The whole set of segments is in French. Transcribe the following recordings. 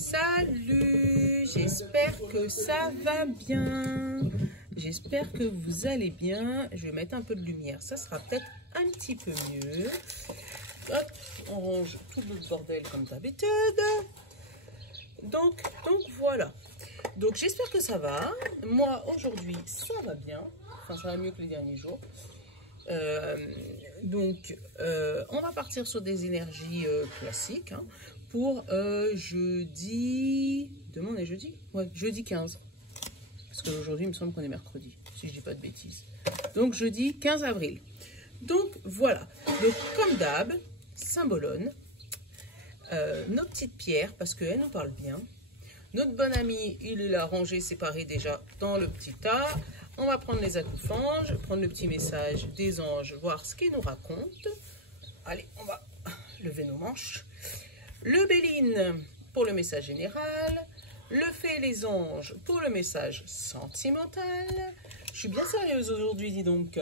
Salut, j'espère que ça va bien. J'espère que vous allez bien. Je vais mettre un peu de lumière, ça sera peut-être un petit peu mieux. Hop, on range tout le bordel comme d'habitude. Donc voilà. Donc j'espère que ça va. Moi aujourd'hui ça va bien. Enfin ça va mieux que les derniers jours. On va partir sur des énergies classiques hein, pour jeudi. Demain on est jeudi? Ouais, jeudi 15. Parce qu'aujourd'hui il me semble qu'on est mercredi, si je dis pas de bêtises. Donc jeudi 15 avril. Donc voilà. Donc comme d'hab, symbolone. Nos petites pierres, parce qu'elles nous parlent bien. Notre bon ami, il l'a rangé séparé déjà dans le petit tas. On va prendre les acoufanges, prendre le petit message des anges, voir ce qu'ils nous racontent. Allez, on va lever nos manches. Le Béline pour le message général. Le Fée et les anges pour le message sentimental. Je suis bien sérieuse aujourd'hui, dis donc.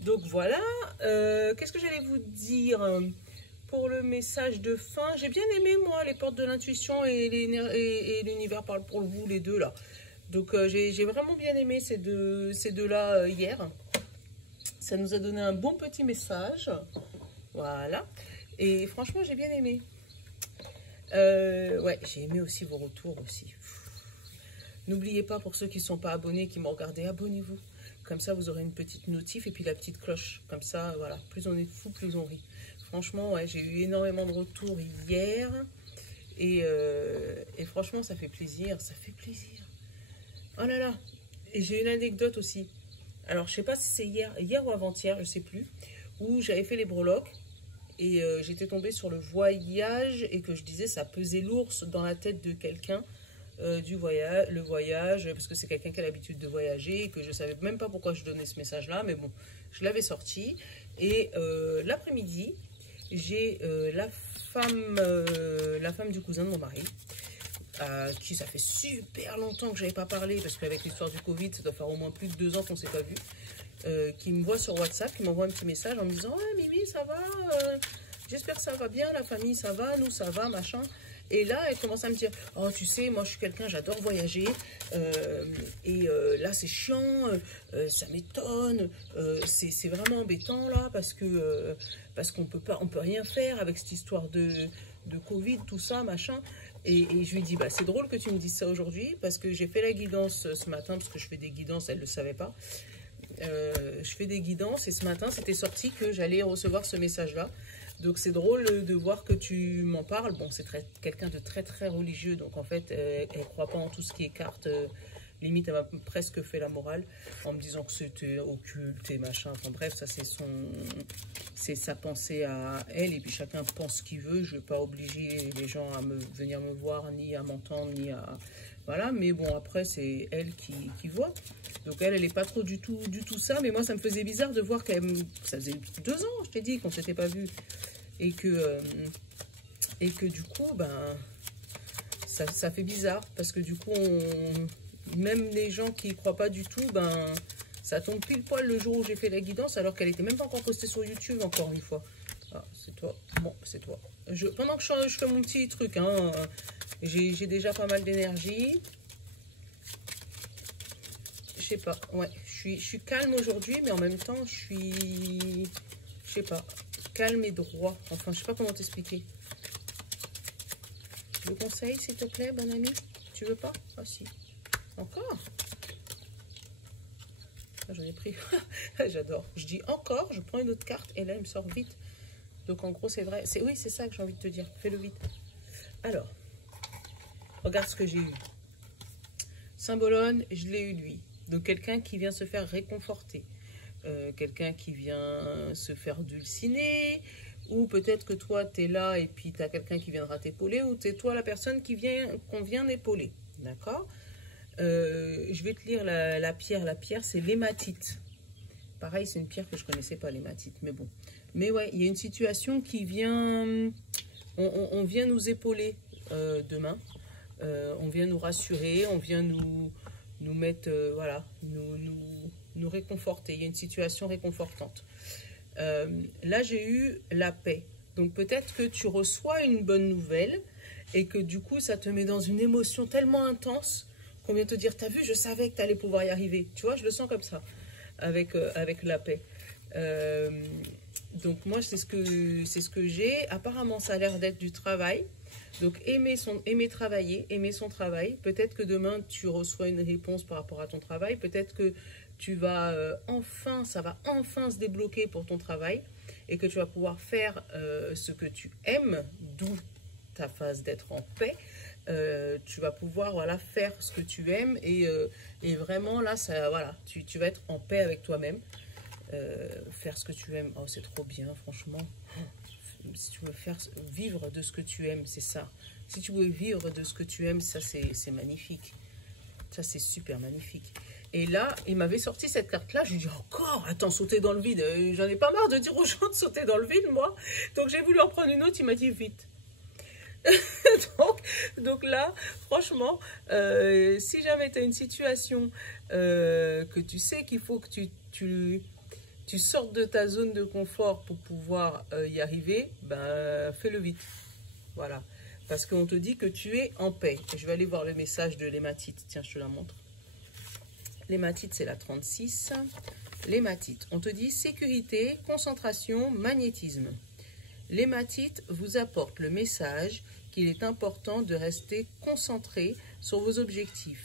Donc voilà. Qu'est-ce que j'allais vous dire pour le message de fin? J'ai bien aimé, moi, les portes de l'intuition et l'univers parle pour vous, les deux, là. Donc, j'ai vraiment bien aimé ces deux-là hier. Ça nous a donné un bon petit message. Voilà. Et franchement, j'ai bien aimé. Ouais, j'ai aimé aussi vos retours aussi. N'oubliez pas, pour ceux qui ne sont pas abonnés, qui m'ont regardé, abonnez-vous. Comme ça, vous aurez une petite notif et puis la petite cloche. Comme ça, voilà, plus on est fou, plus on rit. Franchement, ouais, j'ai eu énormément de retours hier. Et franchement, ça fait plaisir. Ça fait plaisir. Oh là là. Et j'ai une anecdote aussi. Alors, je sais pas si c'est hier ou avant-hier, je sais plus. Où j'avais fait les breloques. Et j'étais tombée sur le voyage. Et que je disais, ça pesait lourd dans la tête de quelqu'un. Le voyage, parce que c'est quelqu'un qui a l'habitude de voyager. Et que je savais même pas pourquoi je donnais ce message-là. Mais bon, je l'avais sorti. Et l'après-midi, j'ai la femme du cousin de mon mari, qui ça fait super longtemps que j'avais pas parlé, parce qu'avec l'histoire du Covid, ça doit faire au moins plus de 2 ans qu'on s'est pas vu, qui me voit sur WhatsApp, qui m'envoie un petit message en me disant « Ouais, Mimi, ça va j'espère que ça va bien, la famille, ça va, nous, ça va, machin. » Et là, elle commence à me dire « Oh, tu sais, moi, je suis quelqu'un, j'adore voyager. Là, c'est chiant, ça m'étonne. C'est vraiment embêtant, là, parce qu'on peut rien faire avec cette histoire de Covid, tout ça, machin. » Et je lui dis bah, « C'est drôle que tu me dises ça aujourd'hui, parce que j'ai fait la guidance ce matin, parce que je fais des guidances, elle ne le savait pas. Je fais des guidances, et ce matin, c'était sorti que j'allais recevoir ce message-là. Donc c'est drôle de voir que tu m'en parles. Bon, c'est quelqu'un de très très religieux, donc en fait, elle ne croit pas en tout ce qui est carte. Limite, elle m'a presque fait la morale en me disant que c'était occulte et machin. Enfin bref, ça c'est sa pensée à elle. Et puis chacun pense ce qu'il veut. Je ne vais pas obliger les gens à venir me voir, ni à m'entendre, ni à... Voilà, mais bon, après, c'est elle qui voit. Donc elle n'est pas trop du tout ça. Mais moi, ça me faisait bizarre de voir qu'elle... Ça faisait 2 ans, je t'ai dit, qu'on ne s'était pas vu. Et que du coup, ben, ça fait bizarre. Parce que du coup, même les gens qui ne croient pas du tout, ben, ça tombe pile poil le jour où j'ai fait la guidance, alors qu'elle n'était même pas encore postée sur YouTube, encore une fois. Ah, c'est toi. Bon, c'est toi. Pendant que je fais mon petit truc, hein, j'ai déjà pas mal d'énergie. Je sais pas, ouais, je suis calme aujourd'hui, mais en même temps, je sais pas, calme et droit. Enfin, je sais pas comment t'expliquer. Le conseil, s'il te plaît, bon ami? Tu veux pas? Ah si. Encore? Ah, j'en ai pris. J'adore. Je dis encore, je prends une autre carte, et là, il me sort vite. Donc, en gros, c'est vrai. Oui, c'est ça que j'ai envie de te dire. Fais-le vite. Alors, regarde ce que j'ai eu. Symbolone, je l'ai eu lui. Donc quelqu'un qui vient se faire réconforter, quelqu'un qui vient se faire dulciner, ou peut-être que toi tu es là et puis tu as quelqu'un qui viendra t'épauler, ou c'est toi la personne qu'on vient épauler, d'accord? Je vais te lire la pierre. La pierre, c'est l'hématite. Pareil, c'est une pierre que je connaissais pas, l'hématite, mais bon. Mais ouais, il y a une situation qui vient, on vient nous épauler demain, on vient nous rassurer, on vient nous mettre, voilà, nous réconforter. Il y a une situation réconfortante. Là, j'ai eu la paix. Donc, peut-être que tu reçois une bonne nouvelle et que du coup, ça te met dans une émotion tellement intense qu'on vient te dire, t'as vu, je savais que tu allais pouvoir y arriver. Tu vois, je le sens comme ça, avec la paix. Euh, donc moi, c'est ce que j'ai. Apparemment, ça a l'air d'être du travail. Donc aimer travailler, aimer son travail. Peut-être que demain, tu reçois une réponse par rapport à ton travail. Peut-être que tu vas ça va enfin se débloquer pour ton travail et que tu vas pouvoir faire ce que tu aimes, d'où ta phase d'être en paix. Tu vas pouvoir voilà, faire ce que tu aimes et vraiment là, ça, voilà, tu vas être en paix avec toi-même. Faire ce que tu aimes, oh, c'est trop bien, franchement. Si tu veux vivre de ce que tu aimes, c'est ça. Si tu veux vivre de ce que tu aimes, ça c'est magnifique. Ça c'est super magnifique. Et là, il m'avait sorti cette carte-là. Je lui ai dit encore, attends, sauter dans le vide. J'en ai pas marre de dire aux gens de sauter dans le vide, moi. Donc j'ai voulu en prendre une autre. Il m'a dit vite. donc là, franchement, si jamais tu as une situation que tu sais qu'il faut que tu sortes de ta zone de confort pour pouvoir y arriver, ben fais-le vite. Voilà. Parce qu'on te dit que tu es en paix. Je vais aller voir le message de l'hématite. Tiens, je te la montre. L'hématite, c'est la 36. L'hématite, on te dit sécurité, concentration, magnétisme. L'hématite vous apporte le message qu'il est important de rester concentré sur vos objectifs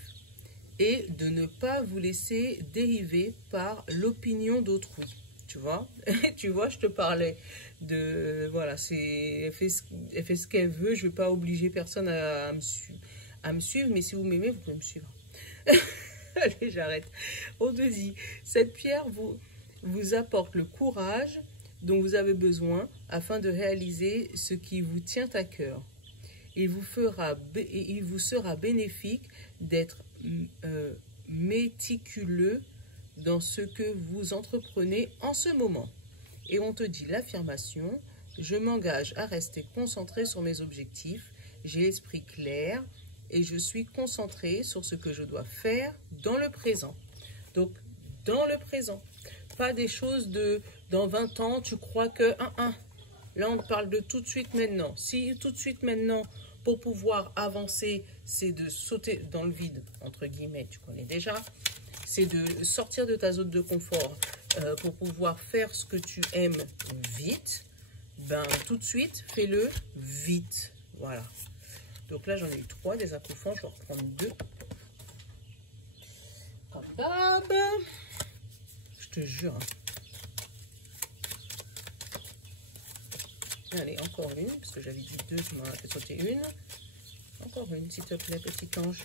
et de ne pas vous laisser dériver par l'opinion d'autrui. Tu vois, tu vois, je te parlais de, voilà, elle fait ce qu'elle veut, je ne vais pas obliger personne à me suivre, mais si vous m'aimez, vous pouvez me suivre. Allez, j'arrête. On te dit, cette pierre vous apporte le courage dont vous avez besoin afin de réaliser ce qui vous tient à cœur. Il vous sera bénéfique d'être méticuleux dans ce que vous entreprenez en ce moment. Et on te dit l'affirmation, je m'engage à rester concentré sur mes objectifs, j'ai l'esprit clair et je suis concentré sur ce que je dois faire dans le présent. Donc, dans le présent. Pas des choses de dans 20 ans, tu crois que là on parle de tout de suite maintenant. Si tout de suite maintenant, pour pouvoir avancer, c'est de sauter dans le vide, entre guillemets, tu connais déjà, c'est de sortir de ta zone de confort pour pouvoir faire ce que tu aimes vite, ben tout de suite, fais-le vite. Voilà. Donc là, j'en ai eu 3 des acouphants, je vais en reprendre 2. Comme d'hab. Je te jure. Allez, encore une, parce que j'avais dit 2, tu m'en as fait sauter une. Encore une, s'il te plaît, petit ange.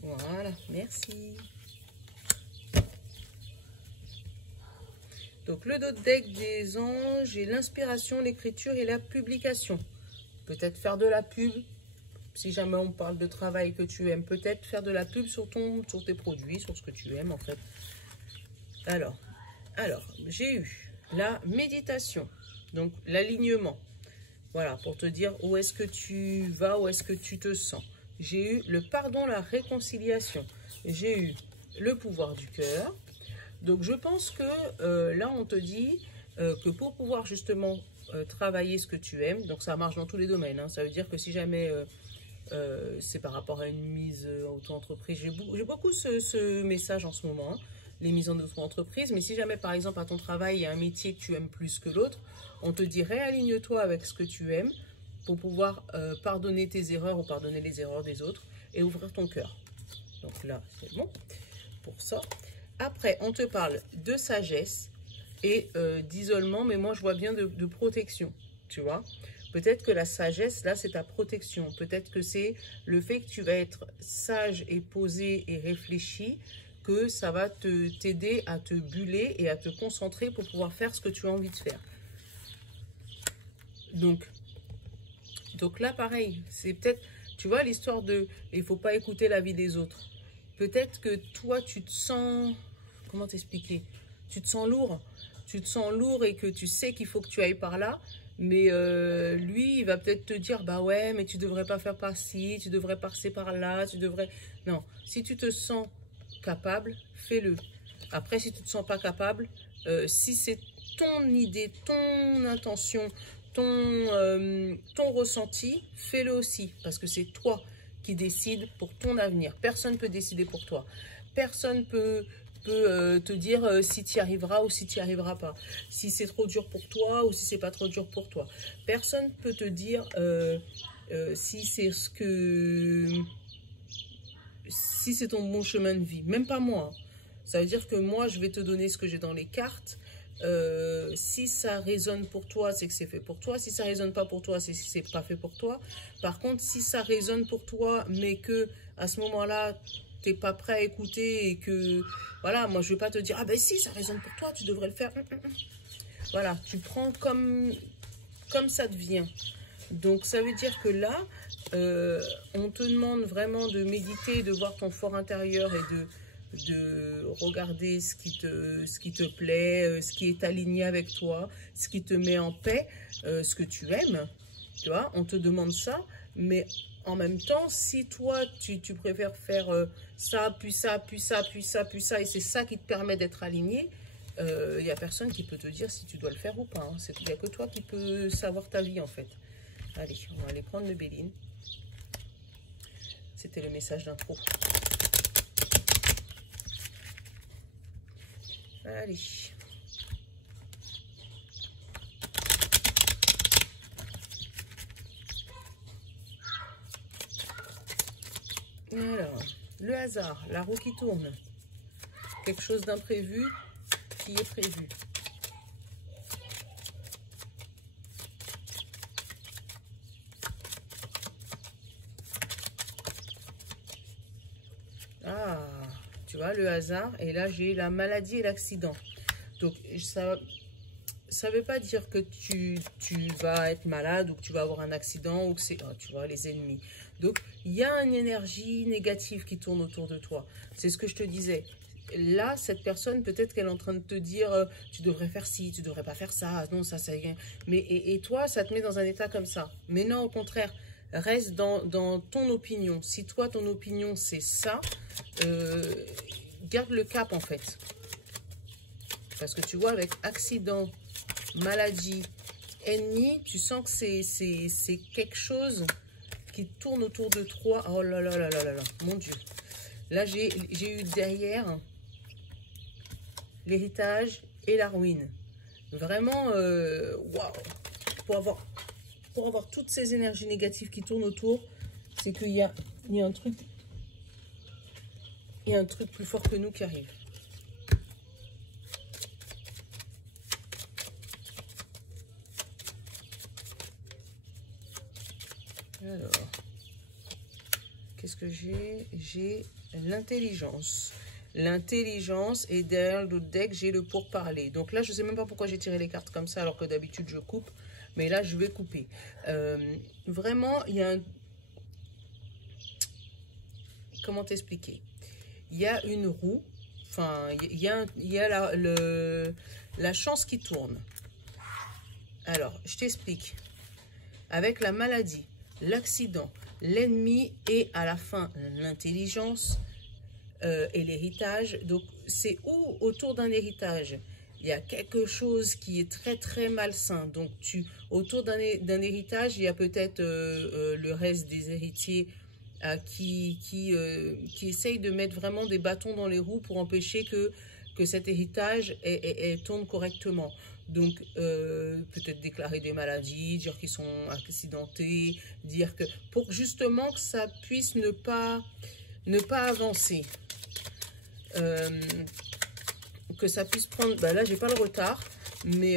Voilà, merci. Donc, le dos de deck des anges et l'inspiration, l'écriture et la publication. Peut-être faire de la pub. Si jamais on parle de travail que tu aimes, peut-être faire de la pub sur tes produits, sur ce que tu aimes, en fait. Alors j'ai eu la méditation, donc l'alignement. Voilà, pour te dire où est-ce que tu vas, où est-ce que tu te sens. J'ai eu le pardon, la réconciliation. J'ai eu le pouvoir du cœur. Donc, je pense que là, on te dit que pour pouvoir justement travailler ce que tu aimes, donc ça marche dans tous les domaines. Hein, ça veut dire que si jamais c'est par rapport à une mise auto-entreprise, j'ai beaucoup ce message en ce moment, hein, les mises en auto-entreprise. Mais si jamais, par exemple, à ton travail, il y a un métier que tu aimes plus que l'autre, on te dit réaligne-toi avec ce que tu aimes pour pouvoir pardonner tes erreurs ou pardonner les erreurs des autres et ouvrir ton cœur. Donc là, c'est bon pour ça. Après, on te parle de sagesse et d'isolement, mais moi, je vois bien de protection, tu vois. Peut-être que la sagesse, là, c'est ta protection. Peut-être que c'est le fait que tu vas être sage et posé et réfléchi, que ça va t'aider à te buller et à te concentrer pour pouvoir faire ce que tu as envie de faire. Donc là, pareil, c'est peut-être, tu vois, l'histoire de « il ne faut pas écouter l'avis des autres ». Peut-être que toi, tu te sens, comment t'expliquer? Tu te sens lourd. Tu te sens lourd et que tu sais qu'il faut que tu ailles par là. Mais lui, il va peut-être te dire, bah ouais, mais tu devrais pas faire par-ci, tu devrais passer par là, tu devrais... Non, si tu te sens capable, fais-le. Après, si tu ne te sens pas capable, si c'est ton idée, ton intention, ton ressenti, fais-le aussi, parce que c'est toi qui décides pour ton avenir. Personne ne peut décider pour toi. Personne peut te dire si tu y arriveras ou si tu n'y arriveras pas. Si c'est trop dur pour toi ou si c'est pas trop dur pour toi. Personne ne peut te dire si c'est si c'est ton bon chemin de vie. Même pas moi. Ça veut dire que moi, je vais te donner ce que j'ai dans les cartes. Si ça résonne pour toi, c'est que c'est fait pour toi. Si ça résonne pas pour toi, c'est que c'est pas fait pour toi. Par contre, si ça résonne pour toi, mais que à ce moment-là, t'es pas prêt à écouter et que, voilà, moi je vais pas te dire, ah ben si, ça résonne pour toi, tu devrais le faire. Voilà, tu prends comme ça te vient. Donc ça veut dire que là, on te demande vraiment de méditer, de voir ton fort intérieur et de regarder ce qui te plaît, ce qui est aligné avec toi, ce qui te met en paix, ce que tu aimes. Tu vois, on te demande ça, mais en même temps, si toi, tu préfères faire ça, puis ça, puis ça, puis ça, puis ça, et c'est ça qui te permet d'être aligné, il n'y a personne qui peut te dire si tu dois le faire ou pas. Hein. Il n'y a que toi qui peux savoir ta vie, en fait. Allez, on va aller prendre le Béline. C'était le message d'intro. Allez. Alors, le hasard, la roue qui tourne. Quelque chose d'imprévu qui est prévu. Ah, tu vois, le hasard. Et là, j'ai la maladie et l'accident. Donc, ça ne veut pas dire que tu vas être malade ou que tu vas avoir un accident ou que c'est, oh, tu vois, les ennemis. Donc, il y a une énergie négative qui tourne autour de toi. C'est ce que je te disais. Là, cette personne, peut-être qu'elle est en train de te dire tu devrais faire ci, tu devrais pas faire ça, non, ça, ça vient. Mais, et toi, ça te met dans un état comme ça. Mais non, au contraire, reste dans ton opinion. Si toi, ton opinion, c'est ça, garde le cap, en fait. Parce que tu vois, avec accident, maladie, ennemi, tu sens que c'est quelque chose qui tourne autour de toi. Oh là là là là là là, mon Dieu. Là, j'ai eu derrière l'héritage et la ruine. Vraiment, waouh. Pour avoir toutes ces énergies négatives qui tournent autour, c'est qu'il y a un truc, il y a un truc plus fort que nous qui arrive. Alors, qu'est-ce que j'ai? J'ai l'intelligence. L'intelligence, et derrière le deck, j'ai le pourparler. Donc là, je ne sais même pas pourquoi j'ai tiré les cartes comme ça, alors que d'habitude, je coupe. Mais là, je vais couper. Vraiment, il y a un... Comment t'expliquer? Il y a une roue. Enfin, il y a la chance qui tourne. Alors, je t'explique. Avec la maladie, l'accident, l'ennemi et à la fin l'intelligence et l'héritage. Donc c'est où autour d'un héritage il y a quelque chose qui est très très malsain. Donc autour d'un héritage, il y a peut-être le reste des héritiers qui essayent de mettre vraiment des bâtons dans les roues pour empêcher que cet héritage tourne correctement. Donc, peut-être déclarer des maladies, dire qu'ils sont accidentés, dire que... Pour justement que ça puisse ne pas avancer. Que ça puisse prendre... Ben là, j'ai pas le retard, mais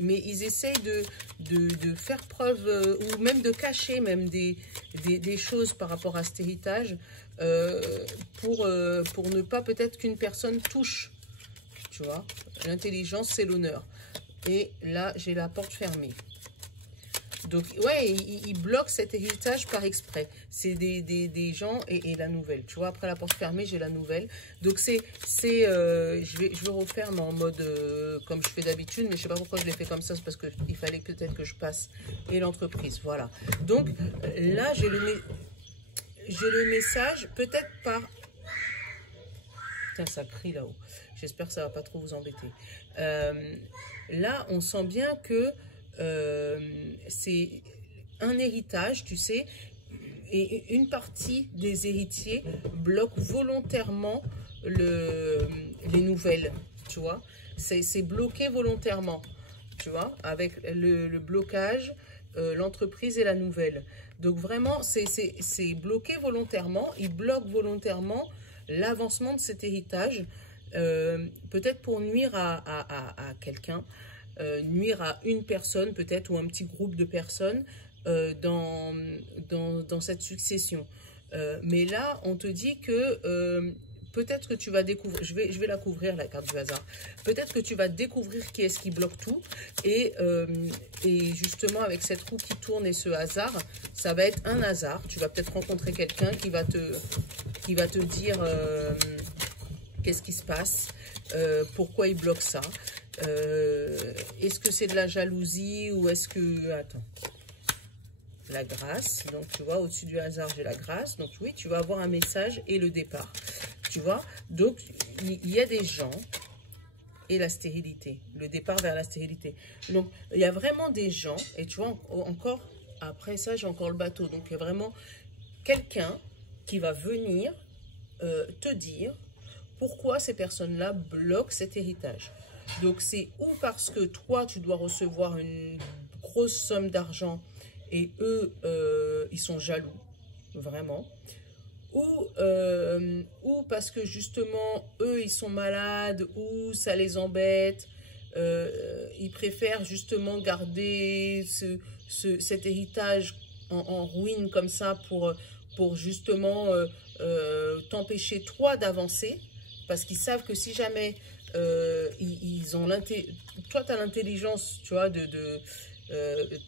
ils essayent de faire preuve, ou même de cacher même des choses par rapport à cet héritage, pour ne pas peut-être qu'une personne touche, tu vois. L'intelligence, c'est l'honneur. Et là, j'ai la porte fermée. Donc, ouais, il bloque cet héritage par exprès. C'est des gens et la nouvelle. Tu vois, après la porte fermée, j'ai la nouvelle. Donc, je vais refaire, mais en mode comme je fais d'habitude. Mais je sais pas pourquoi je l'ai fait comme ça. C'est parce qu'il fallait peut-être que je passe. Et l'entreprise, voilà. Donc, là, j'ai le message, peut-être par... Putain, ça crie là-haut. J'espère que ça va pas trop vous embêter. Là, on sent bien que c'est un héritage, tu sais, et une partie des héritiers bloque volontairement les nouvelles, tu vois. C'est bloqué volontairement, tu vois, avec le blocage, l'entreprise et la nouvelle. Donc vraiment, c'est bloqué volontairement, il bloque volontairement l'avancement de cet héritage, peut-être pour nuire à quelqu'un, nuire à une personne peut-être ou un petit groupe de personnes dans cette succession. Mais là, on te dit que peut-être que tu vas découvrir, je vais la couvrir la carte du hasard, peut-être que tu vas découvrir qui est-ce qui bloque tout et justement avec cette roue qui tourne et ce hasard, ça va être un hasard, tu vas peut-être rencontrer quelqu'un qui va te dire qu'est-ce qui se passe, pourquoi il bloque ça, est-ce que c'est de la jalousie ou est-ce que, attends, la grâce, donc tu vois au-dessus du hasard j'ai la grâce, donc oui tu vas avoir un message et le départ, tu vois, donc il y a des gens et la stérilité, le départ vers la stérilité, donc il y a vraiment des gens et tu vois encore après ça j'ai encore le bateau, donc il y a vraiment quelqu'un qui va venir te dire pourquoi ces personnes-là bloquent cet héritage. Donc c'est ou parce que toi tu dois recevoir une grosse somme d'argent et eux, ils sont jaloux, vraiment. Ou parce que justement, eux, ils sont malades, ou ça les embête. Ils préfèrent justement garder cet héritage en ruine comme ça pour justement t'empêcher toi d'avancer. Parce qu'ils savent que si jamais ils ont toi, tu as l'intelligence, tu vois, tu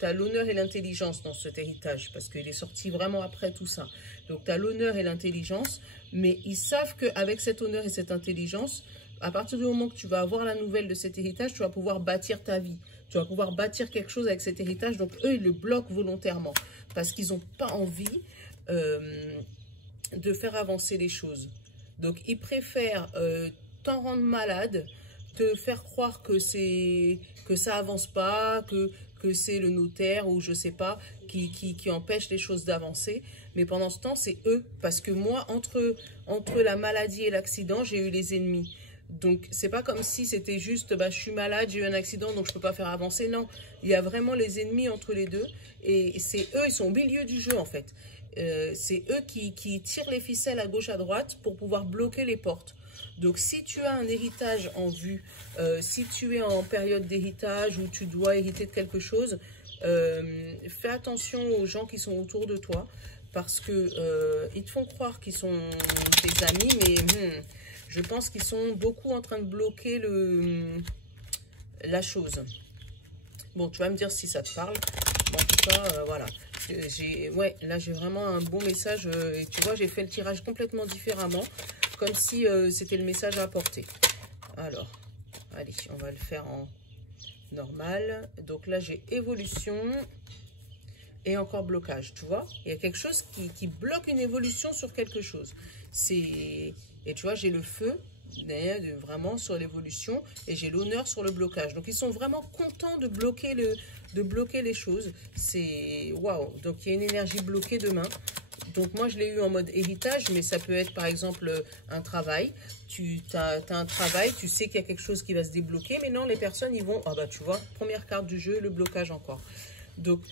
as l'honneur et l'intelligence dans cet héritage, parce qu'il est sorti vraiment après tout ça. Donc, tu as l'honneur et l'intelligence, mais ils savent qu'avec cet honneur et cette intelligence, à partir du moment que tu vas avoir la nouvelle de cet héritage, tu vas pouvoir bâtir ta vie. Tu vas pouvoir bâtir quelque chose avec cet héritage. Donc, eux, ils le bloquent volontairement, parce qu'ils n'ont pas envie de faire avancer les choses. Donc, ils préfèrent t'en rendre malade, te faire croire que ça avance pas, que c'est le notaire ou je sais pas qui empêche les choses d'avancer. Mais pendant ce temps, c'est eux. Parce que moi, entre la maladie et l'accident, j'ai eu les ennemis. Donc, c'est pas comme si c'était juste, bah, je suis malade, j'ai eu un accident, donc je peux pas faire avancer. Non, il y a vraiment les ennemis entre les deux. Et c'est eux, ils sont au milieu du jeu, en fait. C'est eux qui tirent les ficelles à gauche, à droite pour pouvoir bloquer les portes. Donc, si tu as un héritage en vue, si tu es en période d'héritage où tu dois hériter de quelque chose, fais attention aux gens qui sont autour de toi parce que ils te font croire qu'ils sont tes amis, mais je pense qu'ils sont beaucoup en train de bloquer la chose. Bon, tu vas me dire si ça te parle. Bon, en tout cas, voilà. Ouais, là, j'ai vraiment un bon message. Et tu vois, j'ai fait le tirage complètement différemment, comme si c'était le message à apporter. Alors, allez, on va le faire en normal. Donc là, j'ai évolution et encore blocage, tu vois. Il y a quelque chose qui bloque une évolution sur quelque chose. Et tu vois, j'ai le feu vraiment sur l'évolution et j'ai l'honneur sur le blocage. Donc, ils sont vraiment contents de bloquer les choses. C'est waouh. Donc, il y a une énergie bloquée demain. Donc, moi, je l'ai eu en mode héritage, mais ça peut être, par exemple, un travail. Tu as un travail, tu sais qu'il y a quelque chose qui va se débloquer, mais non, les personnes, ils vont... Ah bah, tu vois, première carte du jeu, le blocage encore. Donc,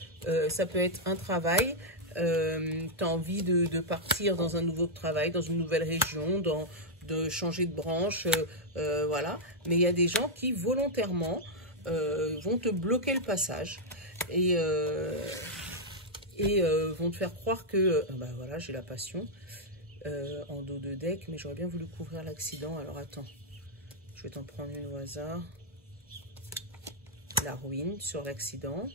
ça peut être un travail. Tu as envie de partir dans un nouveau travail, dans une nouvelle région, de changer de branche, voilà. Mais il y a des gens qui, volontairement, vont te bloquer le passage et vont te faire croire que, bah voilà, j'ai la passion en dos de deck, mais j'aurais bien voulu couvrir l'accident. Alors, attends, je vais t'en prendre une au hasard. La ruine sur l'accident.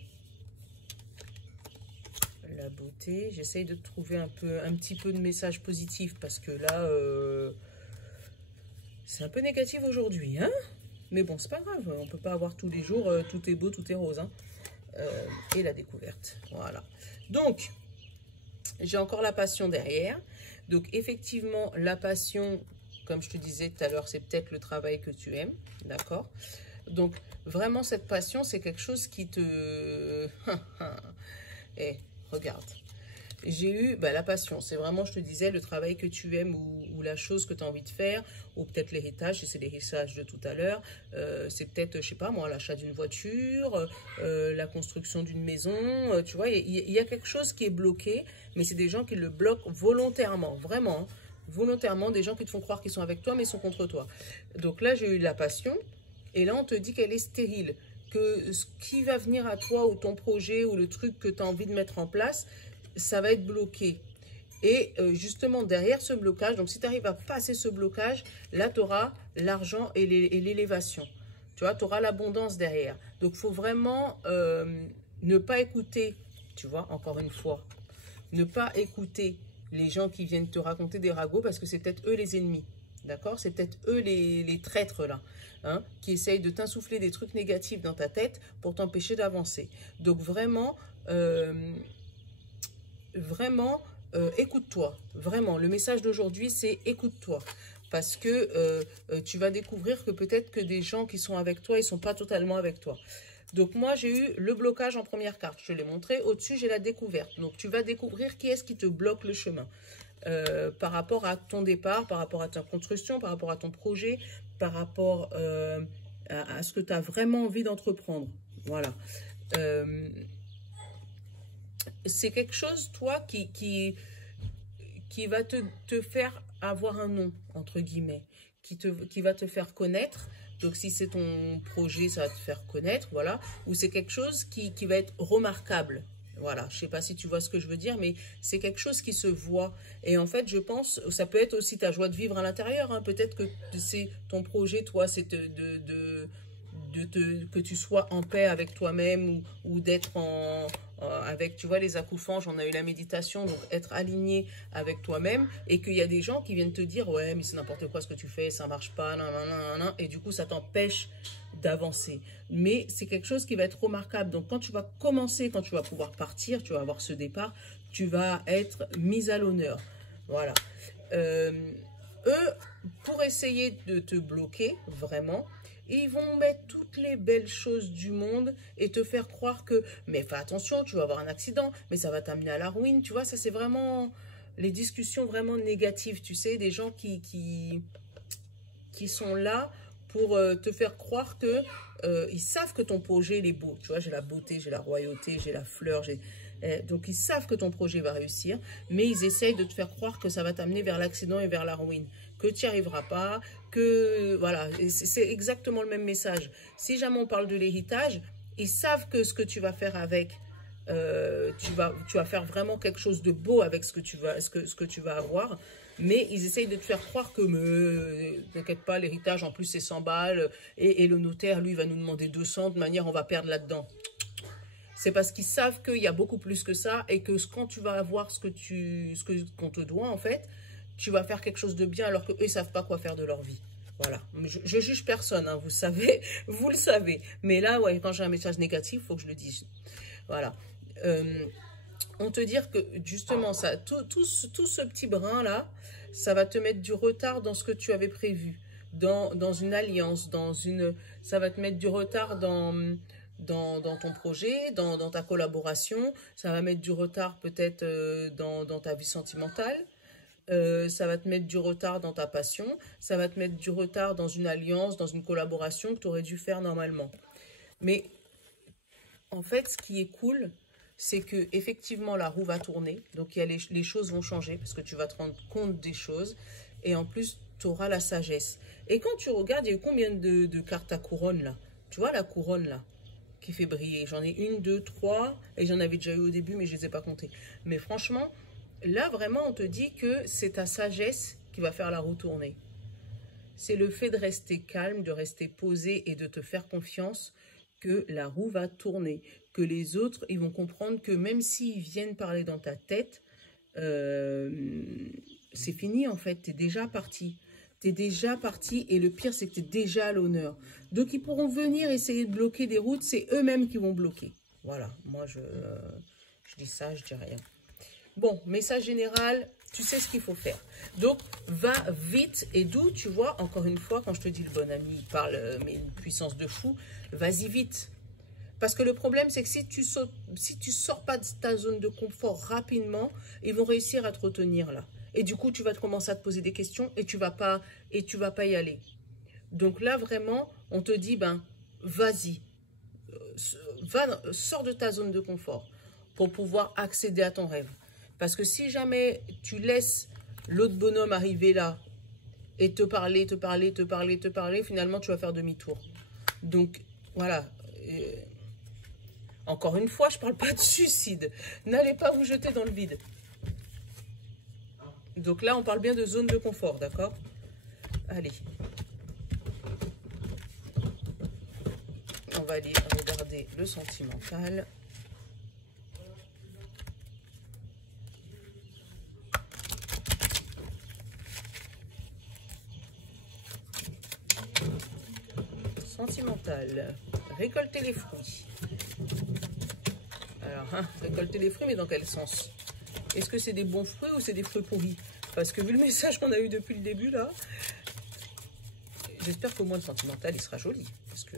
La beauté, j'essaye de trouver un petit peu de message positif parce que là, c'est un peu négatif aujourd'hui, hein. Mais bon, c'est pas grave, on peut pas avoir tous les jours, tout est beau, tout est rose, hein. Et la découverte, voilà. Donc, j'ai encore la passion derrière. Donc, effectivement, la passion, comme je te disais tout à l'heure, c'est peut-être le travail que tu aimes, d'accord. Donc, vraiment, cette passion, c'est quelque chose qui te... Eh, regarde. J'ai eu la passion. C'est vraiment, je te disais, le travail que tu aimes ou la chose que tu as envie de faire, ou peut-être l'héritage, et c'est l'héritage de tout à l'heure. C'est peut-être, je sais pas moi, l'achat d'une voiture, la construction d'une maison. Tu vois, il y a quelque chose qui est bloqué, mais c'est des gens qui le bloquent volontairement, vraiment. Hein, volontairement, des gens qui te font croire qu'ils sont avec toi, mais ils sont contre toi. Donc là, j'ai eu la passion, et là, on te dit qu'elle est stérile. Que ce qui va venir à toi, ou ton projet, ou le truc que tu as envie de mettre en place, ça va être bloqué. Et justement, derrière ce blocage, donc si tu arrives à passer ce blocage, là, tu auras l'argent et l'élévation. Tu vois, tu auras l'abondance derrière. Donc, il faut vraiment ne pas écouter, tu vois, encore une fois, ne pas écouter les gens qui viennent te raconter des ragots parce que c'est peut-être eux les ennemis. D'accord? C'est peut-être eux les traîtres là, hein, qui essayent de t'insuffler des trucs négatifs dans ta tête pour t'empêcher d'avancer. Donc, vraiment... Vraiment, écoute-toi. Vraiment, le message d'aujourd'hui, c'est écoute-toi. Parce que tu vas découvrir que peut-être que des gens qui sont avec toi, ils ne sont pas totalement avec toi. Donc moi, j'ai eu le blocage en première carte. Je te l'ai montré. Au-dessus, j'ai la découverte. Donc tu vas découvrir qui est-ce qui te bloque le chemin. Par rapport à ton départ, par rapport à ta construction, par rapport à ton projet, par rapport à ce que tu as vraiment envie d'entreprendre. Voilà. C'est quelque chose, toi, qui va te faire avoir un nom, entre guillemets, qui va te faire connaître. Donc, si c'est ton projet, ça va te faire connaître, voilà. Ou c'est quelque chose qui va être remarquable. Voilà, je ne sais pas si tu vois ce que je veux dire, mais c'est quelque chose qui se voit. Et en fait, je pense, ça peut être aussi ta joie de vivre à l'intérieur. Hein. Peut-être que c'est ton projet, toi, c'est que tu sois en paix avec toi-même ou d'être avec, tu vois, les acouphens, on a eu la méditation, donc être aligné avec toi-même et qu'il y a des gens qui viennent te dire, ouais, mais c'est n'importe quoi ce que tu fais, ça marche pas, nan, nan, nan, nan, et du coup, ça t'empêche d'avancer. Mais c'est quelque chose qui va être remarquable. Donc, quand tu vas commencer, quand tu vas pouvoir partir, tu vas avoir ce départ, tu vas être mise à l'honneur. Voilà. Eux, pour essayer de te bloquer, vraiment, ils vont mettre toutes les belles choses du monde et te faire croire que, mais fais attention, tu vas avoir un accident, mais ça va t'amener à la ruine. Tu vois, ça c'est vraiment les discussions vraiment négatives, tu sais, des gens qui sont là pour te faire croire que ils savent que ton projet il est beau. Tu vois, j'ai la beauté, j'ai la royauté, j'ai la fleur, donc ils savent que ton projet va réussir, mais ils essayent de te faire croire que ça va t'amener vers l'accident et vers la ruine, que tu n'y arriveras pas, que voilà, c'est exactement le même message. Si jamais on parle de l'héritage, ils savent que ce que tu vas faire avec, tu vas faire vraiment quelque chose de beau avec ce que tu vas avoir, mais ils essayent de te faire croire que, t'inquiète pas, l'héritage en plus c'est 100 balles, et le notaire, lui, va nous demander 200, de manière on va perdre là-dedans. C'est parce qu'ils savent qu'il y a beaucoup plus que ça et que quand tu vas avoir ce qu'on te doit, en fait, tu vas faire quelque chose de bien alors qu'eux, ils ne savent pas quoi faire de leur vie. Voilà. Je juge personne, hein, vous savez, vous le savez. Mais là, ouais, quand j'ai un message négatif, il faut que je le dise. Voilà. On te dire que, justement, ça, tout ce petit brin-là, ça va te mettre du retard dans ce que tu avais prévu, dans une alliance, ça va te mettre du retard dans ton projet, dans ta collaboration, ça va mettre du retard peut-être dans ta vie sentimentale, ça va te mettre du retard dans ta passion, ça va te mettre du retard dans une alliance, dans une collaboration que tu aurais dû faire normalement. Mais en fait, ce qui est cool, c'est que effectivement la roue va tourner, donc les choses vont changer parce que tu vas te rendre compte des choses et en plus tu auras la sagesse. Et quand tu regardes, il y a eu combien de cartes à couronne là? Tu vois la couronne là qui fait briller. J'en ai 1, 2, 3 et j'en avais déjà eu au début mais je ne les ai pas comptés. Mais franchement, là vraiment on te dit que c'est ta sagesse qui va faire la roue tourner. C'est le fait de rester calme, de rester posé et de te faire confiance que la roue va tourner, que les autres, ils vont comprendre que même s'ils viennent parler dans ta tête, c'est fini en fait, tu es déjà parti. Tu es déjà parti et le pire, c'est que tu es déjà à l'honneur. Donc, ils pourront venir essayer de bloquer des routes, c'est eux-mêmes qui vont bloquer. Voilà, moi, je dis ça, je dis rien. Bon, message général, tu sais ce qu'il faut faire. Donc, va vite. Et d'où, tu vois, encore une fois, quand je te dis le bon ami, il parle, mais une puissance de fou, vas-y vite. Parce que le problème, c'est que si tu sors pas de ta zone de confort rapidement, ils vont réussir à te retenir là. Et du coup, tu vas commencer à te poser des questions et tu vas pas y aller. Donc là, vraiment, on te dit, ben, vas-y, sors de ta zone de confort pour pouvoir accéder à ton rêve. Parce que si jamais tu laisses l'autre bonhomme arriver là et te parler, finalement, tu vas faire demi-tour. Donc, voilà. Encore une fois, je ne parle pas de suicide. N'allez pas vous jeter dans le vide. Donc là, on parle bien de zone de confort, d'accord? Allez. On va aller regarder le sentimental. Sentimental. Récolter les fruits. Alors, récolter les fruits, mais dans quel sens? Est-ce que c'est des bons fruits ou c'est des fruits pourris? Parce que vu le message qu'on a eu depuis le début, là, j'espère qu'au moins le sentimental, il sera joli. Parce que...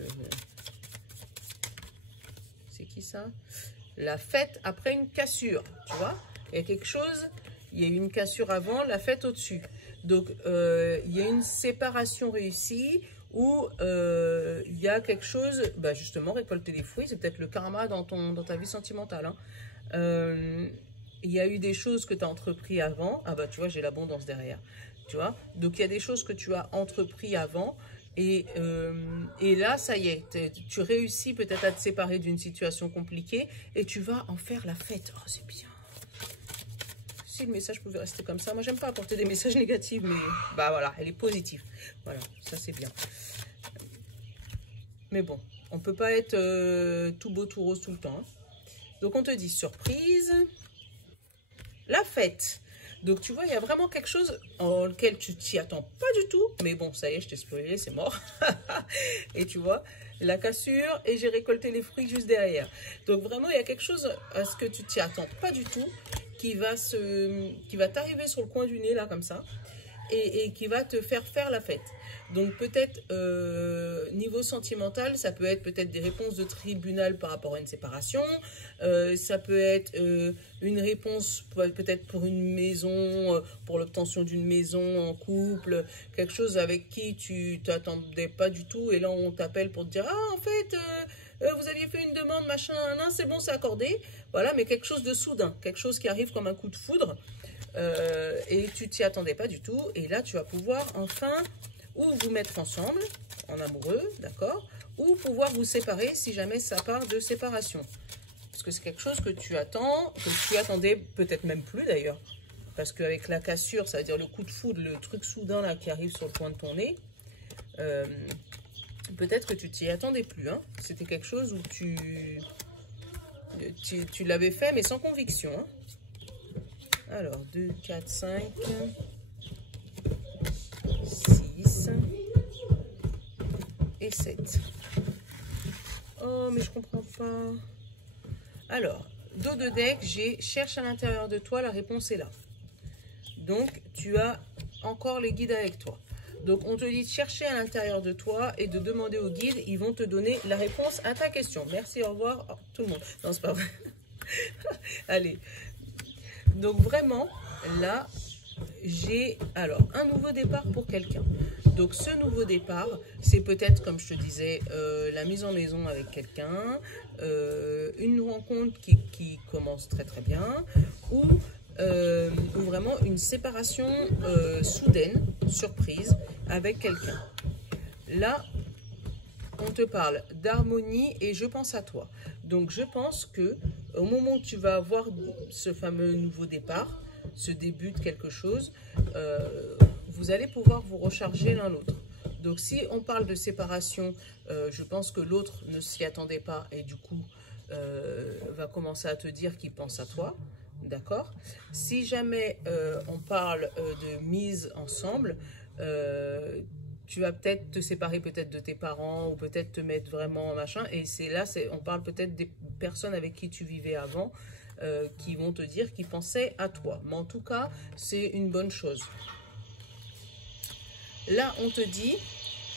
c'est qui ça? La fête après une cassure, tu vois? Il y a quelque chose, il y a eu une cassure avant, la fête au-dessus. Donc, il y a une séparation réussie où il y a quelque chose, bah justement, récolter les fruits, c'est peut-être le karma dans ta vie sentimentale. Hein. Il y a eu des choses que tu as entrepris avant. Ah bah tu vois, j'ai l'abondance derrière. Tu vois? Donc il y a des choses que tu as entrepris avant. Et là, ça y est, tu réussis peut-être à te séparer d'une situation compliquée et tu vas en faire la fête. Oh, c'est bien. Si le message pouvait rester comme ça. Moi, j'aime pas apporter des messages négatifs, mais bah voilà, elle est positive. Voilà, ça c'est bien. Mais bon, on peut pas être tout beau, tout rose tout le temps. Hein. Donc on te dit surprise, la fête. Donc tu vois, il y a vraiment quelque chose en lequel tu t'y attends pas du tout. Mais bon, ça y est, je t'ai spoilé, c'est mort. Et tu vois, la cassure et j'ai récolté les fruits juste derrière. Donc vraiment, il y a quelque chose à ce que tu t'y attends pas du tout qui va t'arriver sur le coin du nez, là, comme ça. Et qui va te faire la fête. Donc peut-être niveau sentimental, ça peut être peut-être des réponses de tribunal par rapport à une séparation, ça peut être une réponse peut-être pour une maison, pour l'obtention d'une maison en couple, quelque chose avec qui tu t'attendais pas du tout et là on t'appelle pour te dire ah en fait vous aviez fait une demande machin, non c'est bon c'est accordé, voilà mais quelque chose de soudain, quelque chose qui arrive comme un coup de foudre. Et tu t'y attendais pas du tout et là tu vas pouvoir enfin ou vous mettre ensemble en amoureux, d'accord, ou pouvoir vous séparer si jamais ça part de séparation parce que c'est quelque chose que tu attends, que tu attendais peut-être même plus d'ailleurs parce qu'avec la cassure, ça veut dire le coup de foudre, le truc soudain là qui arrive sur le coin de ton nez, peut-être que tu t'y attendais plus, hein. C'était quelque chose où tu l'avais fait mais sans conviction, hein. Alors, 2, 4, 5, 6 et 7. Oh, mais je comprends pas. Alors, dos de deck, j'ai cherche à l'intérieur de toi, la réponse est là. Donc, tu as encore les guides avec toi. Donc, on te dit de chercher à l'intérieur de toi et de demander aux guides, ils vont te donner la réponse à ta question. Merci, au revoir, oh, tout le monde. Non, c'est pas vrai. Allez. Donc vraiment, là, j'ai alors un nouveau départ pour quelqu'un. Donc ce nouveau départ, c'est peut-être, comme je te disais, la mise en maison avec quelqu'un, une rencontre qui commence très très bien, ou vraiment une séparation soudaine, surprise, avec quelqu'un. Là, on te parle d'harmonie et je pense à toi. Donc je pense que au moment où tu vas avoir ce fameux nouveau départ, ce début de quelque chose, vous allez pouvoir vous recharger l'un l'autre. Donc si on parle de séparation, je pense que l'autre ne s'y attendait pas et du coup va commencer à te dire qu'il pense à toi. D'accord? Si jamais on parle de mise ensemble, tu vas peut-être te séparer peut-être de tes parents ou peut-être te mettre vraiment en machin. Et c'est là, on parle peut-être des personnes avec qui tu vivais avant qui vont te dire qu'ils pensaient à toi. Mais en tout cas, c'est une bonne chose. Là, on te dit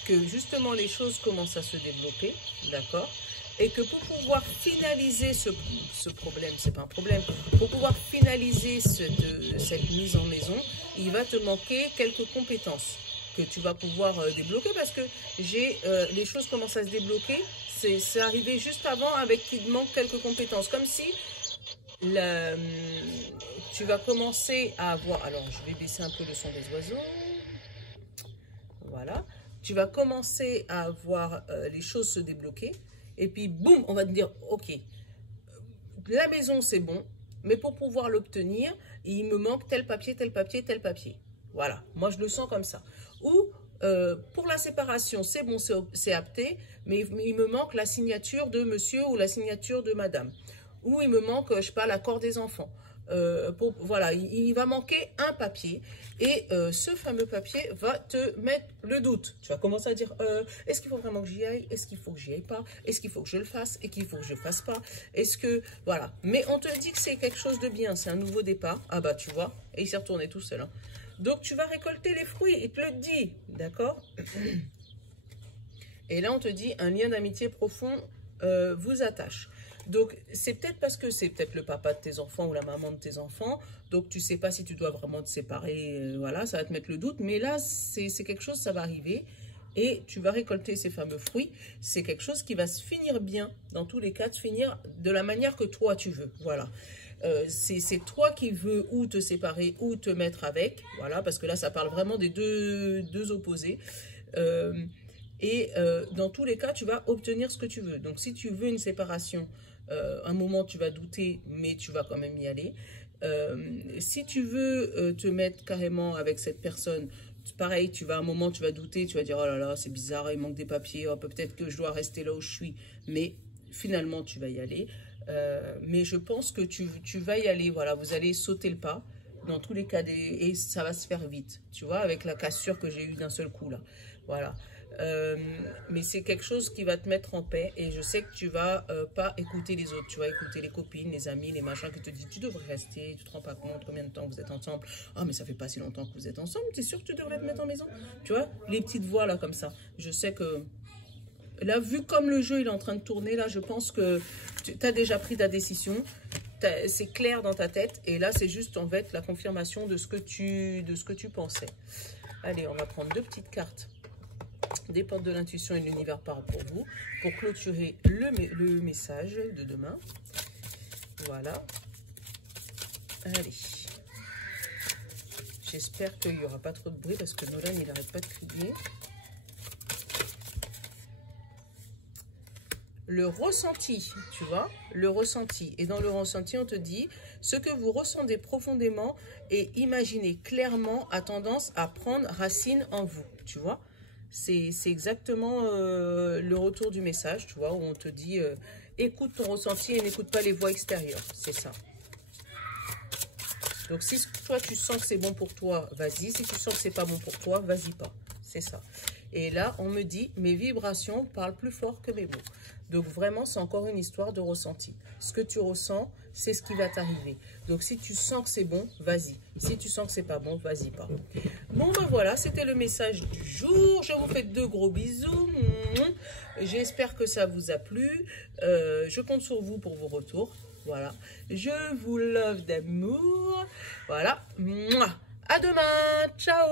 que justement les choses commencent à se développer, d'accord? Et que pour pouvoir finaliser ce problème, c'est pas un problème, pour pouvoir finaliser cette mise en maison, il va te manquer quelques compétences que tu vas pouvoir débloquer parce que les choses commencent à se débloquer. C'est arrivé juste avant avec qu'il te manque quelques compétences. Comme si tu vas commencer à avoir... Alors, je vais baisser un peu le son des oiseaux. Voilà. Tu vas commencer à avoir les choses se débloquer. Et puis, boum, on va te dire, ok, la maison, c'est bon. Mais pour pouvoir l'obtenir, il me manque tel papier, tel papier, tel papier. Voilà. Moi, je le sens comme ça. Ou, pour la séparation, c'est bon, c'est apté. Mais il me manque la signature de monsieur ou la signature de madame. Ou il me manque, je sais pas, l'accord des enfants. Voilà, il va manquer un papier et ce fameux papier va te mettre le doute. Tu vas commencer à dire, est-ce qu'il faut vraiment que j'y aille? Est-ce qu'il faut que j'y aille pas? Est-ce qu'il faut que je le fasse? Et qu'il faut que je le fasse pas? Est-ce que, voilà. Mais on te dit que c'est quelque chose de bien, c'est un nouveau départ. Ah bah tu vois, et il s'est retourné tout seul. Hein. Donc tu vas récolter les fruits, il te le dit, d'accord? Et là on te dit, un lien d'amitié profond vous attache. Donc, c'est peut-être parce que c'est peut-être le papa de tes enfants ou la maman de tes enfants. Donc, tu ne sais pas si tu dois vraiment te séparer. Voilà, ça va te mettre le doute. Mais là, c'est quelque chose, ça va arriver. Et tu vas récolter ces fameux fruits. C'est quelque chose qui va se finir bien. Dans tous les cas, se finir de la manière que toi, tu veux. Voilà. C'est toi qui veux ou te séparer ou te mettre avec. Voilà, parce que là, ça parle vraiment des deux opposés. Dans tous les cas, tu vas obtenir ce que tu veux. Donc, si tu veux une séparation, un moment, tu vas douter, mais tu vas quand même y aller. Si tu veux te mettre carrément avec cette personne, pareil, à un moment, tu vas douter, tu vas dire, oh là là, c'est bizarre, il manque des papiers, oh, peut-être que je dois rester là où je suis. Mais finalement, tu vas y aller. Mais je pense que tu vas y aller. Voilà, vous allez sauter le pas. Dans tous les cas, et ça va se faire vite. Tu vois, avec la cassure que j'ai eue d'un seul coup, là. Voilà. Mais c'est quelque chose qui va te mettre en paix et je sais que tu vas pas écouter les autres, tu vas écouter les copines, les amis, les machins qui te disent tu devrais rester, tu te rends pas compte combien de temps vous êtes ensemble, ah mais ça fait pas si longtemps que vous êtes ensemble, t'es sûr que tu devrais te mettre en maison, tu vois, les petites voix là comme ça. Je sais que là, vu comme le jeu il est en train de tourner, là je pense que tu as déjà pris ta décision, c'est clair dans ta tête et là c'est juste en fait la confirmation de ce que tu pensais. Allez, on va prendre deux petites cartes des portes de l'intuition et de l'univers par pour vous, pour clôturer le message de demain. Voilà. Allez. J'espère qu'il n'y aura pas trop de bruit parce que Nolan, il n'arrête pas de crier. Le ressenti, tu vois, le ressenti. Et dans le ressenti, on te dit, ce que vous ressentez profondément et imaginez clairement a tendance à prendre racine en vous, tu vois. C'est exactement le retour du message, tu vois, où on te dit écoute ton ressenti et n'écoute pas les voix extérieures. C'est ça. Donc, si toi, tu sens que c'est bon pour toi, vas-y. Si tu sens que c'est pas bon pour toi, vas-y pas. C'est ça. Et là, on me dit mes vibrations parlent plus fort que mes mots. Donc, vraiment, c'est encore une histoire de ressenti. Ce que tu ressens, c'est ce qui va t'arriver. Donc, si tu sens que c'est bon, vas-y. Si tu sens que c'est pas bon, vas-y pas. Bon, ben voilà, c'était le message du jour. Je vous fais de gros bisous. J'espère que ça vous a plu. Je compte sur vous pour vos retours. Voilà. Je vous love d'amour. Voilà. À demain. Ciao.